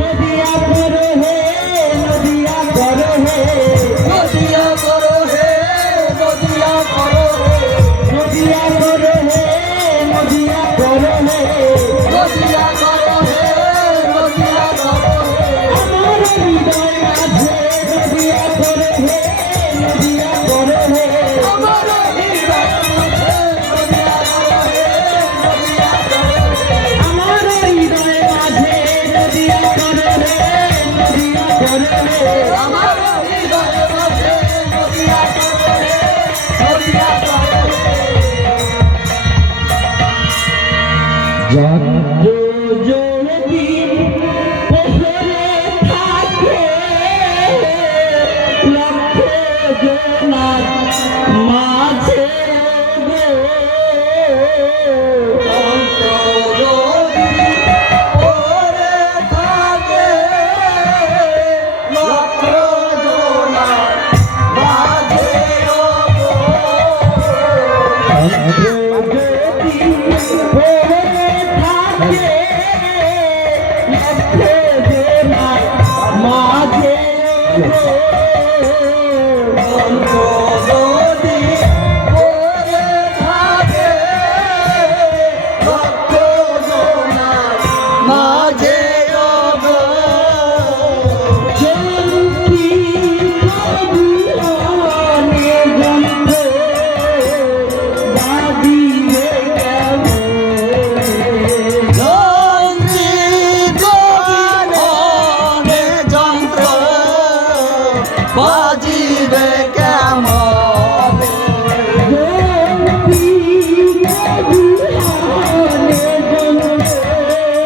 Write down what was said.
নদিয়া করো হে নদিয়া করো হে নদিয়া করো হে নদিয়া করো হে নদিয়া করো হে নদিয়া করো হে নদিয়া করো হে নদিয়া করো হে আমার হৃদয় আছে নদিয়া করো হে নদিয়া করো হে আমার হৃদয় আছে নদিয়া করো হে নদিয়া করো হে আমার হৃদয় আছে নদিয়া করো হে নদিয়া করো হে আমার হৃদয় আছে নদিয়া করো হে নদিয়া করো হে যদি পথরে থাকে লক্ষ জনার মাঝে গো যদি পথরে থাকে লক্ষ জনার মাঝে গো যদি পথরে থাকে লক্ষ জনার মাঝে গো